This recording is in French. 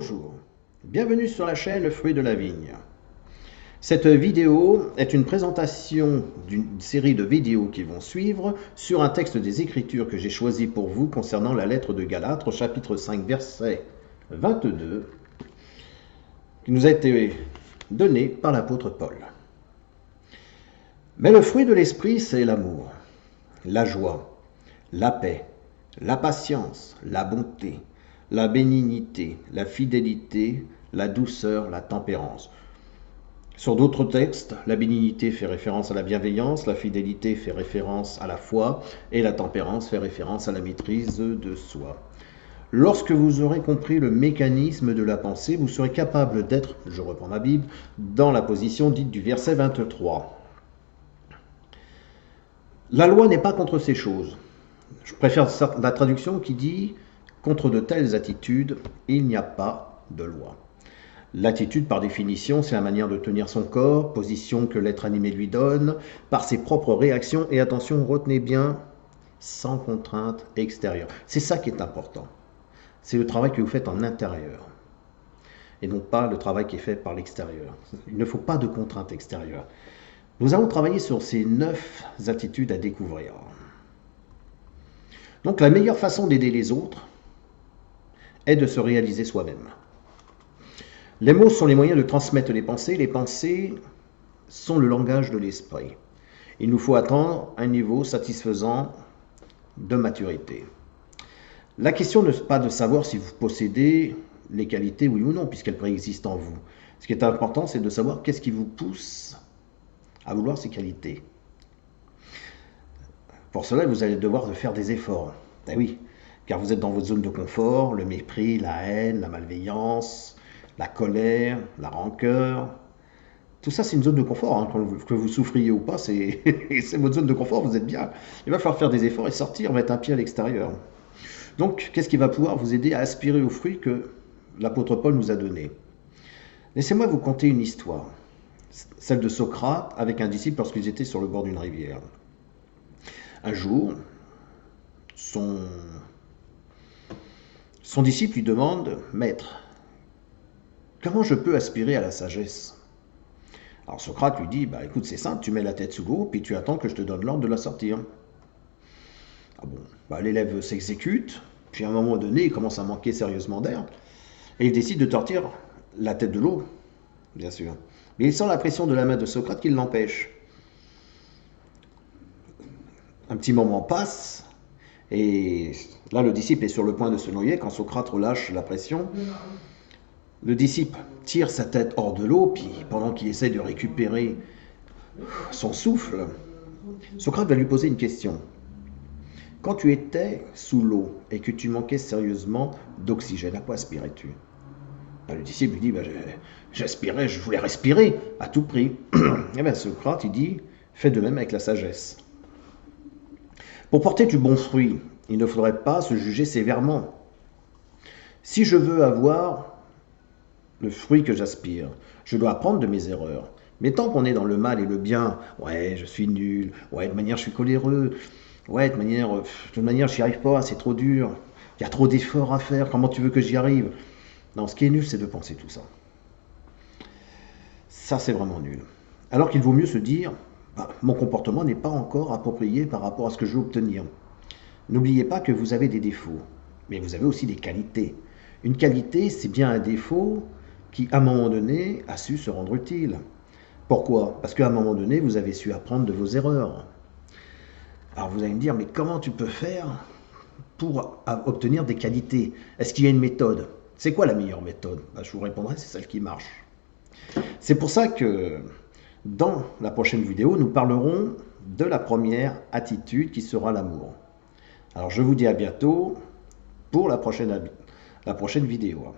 Bonjour, bienvenue sur la chaîne Le Fruit de la Vigne. Cette vidéo est une présentation d'une série de vidéos qui vont suivre sur un texte des Écritures que j'ai choisi pour vous concernant la lettre de Galates, au chapitre 5, verset 22, qui nous a été donné par l'apôtre Paul. Mais le fruit de l'esprit, c'est l'amour, la joie, la paix, la patience, la bonté, la bénignité, la fidélité, la douceur, la tempérance. Sur d'autres textes, la bénignité fait référence à la bienveillance, la fidélité fait référence à la foi et la tempérance fait référence à la maîtrise de soi. Lorsque vous aurez compris le mécanisme de la pensée, vous serez capable d'être, je reprends ma Bible, dans la position dite du verset 23. La loi n'est pas contre ces choses. Je préfère la traduction qui dit « Contre de telles attitudes, il n'y a pas de loi ». L'attitude, par définition, c'est la manière de tenir son corps, position que l'être animé lui donne, par ses propres réactions, et attention, retenez bien, sans contrainte extérieure. C'est ça qui est important. C'est le travail que vous faites en intérieur, et non pas le travail qui est fait par l'extérieur. Il ne faut pas de contrainte extérieure. Nous allons travailler sur ces 9 attitudes à découvrir. Donc la meilleure façon d'aider les autres est de se réaliser soi-même. Les mots sont les moyens de transmettre les pensées sont le langage de l'esprit. Il nous faut atteindre un niveau satisfaisant de maturité. La question n'est pas de savoir si vous possédez les qualités, oui ou non, puisqu'elles préexistent en vous. Ce qui est important, c'est de savoir qu'est-ce qui vous pousse à vouloir ces qualités. Pour cela, vous allez devoir faire des efforts. Eh oui, car vous êtes dans votre zone de confort, le mépris, la haine, la malveillance, la colère, la rancœur. Tout ça, c'est une zone de confort. Hein. Que vous souffriez ou pas, c'est votre zone de confort, vous êtes bien. Il va falloir faire des efforts et sortir, mettre un pied à l'extérieur. Donc, qu'est-ce qui va pouvoir vous aider à aspirer aux fruits que l'apôtre Paul nous a donnés? Laissez-moi vous conter une histoire. Celle de Socrate avec un disciple lorsqu'ils étaient sur le bord d'une rivière. Un jour, son disciple lui demande « Maître, comment je peux aspirer à la sagesse ?» Alors Socrate lui dit « Écoute, c'est simple, tu mets la tête sous l'eau, puis tu attends que je te donne l'ordre de la sortir. » Ah bon, l'élève s'exécute, puis à un moment donné, il commence à manquer sérieusement d'air, et il décide de sortir la tête de l'eau, bien sûr. Mais il sent la pression de la main de Socrate qui l'empêche. Un petit moment passe, et là le disciple est sur le point de se noyer quand Socrate relâche la pression. Le disciple tire sa tête hors de l'eau, puis pendant qu'il essaie de récupérer son souffle, Socrate va lui poser une question. Quand tu étais sous l'eau et que tu manquais sérieusement d'oxygène, à quoi aspirais-tu? Le disciple lui dit, j'aspirais, je voulais respirer à tout prix. Et bien Socrate, il dit, fais de même avec la sagesse. Pour porter du bon fruit, il ne faudrait pas se juger sévèrement. Si je veux avoir le fruit que j'aspire, je dois apprendre de mes erreurs. Mais tant qu'on est dans le mal et le bien, ouais, je suis nul, ouais, de manière, je suis coléreux, ouais, de manière, j'y arrive pas, c'est trop dur, il y a trop d'efforts à faire, comment tu veux que j'y arrive? Non, ce qui est nul, c'est de penser tout ça. Ça, c'est vraiment nul. Alors qu'il vaut mieux se dire, mon comportement n'est pas encore approprié par rapport à ce que je veux obtenir. N'oubliez pas que vous avez des défauts, mais vous avez aussi des qualités. Une qualité, c'est bien un défaut qui, à un moment donné, a su se rendre utile. Pourquoi? Parce qu'à un moment donné, vous avez su apprendre de vos erreurs. Alors vous allez me dire, mais comment tu peux faire pour obtenir des qualités? Est-ce qu'il y a une méthode? C'est quoi la meilleure méthode? Je vous répondrai, c'est celle qui marche. C'est pour ça que dans la prochaine vidéo, nous parlerons de la première attitude qui sera l'amour. Alors je vous dis à bientôt pour la prochaine vidéo.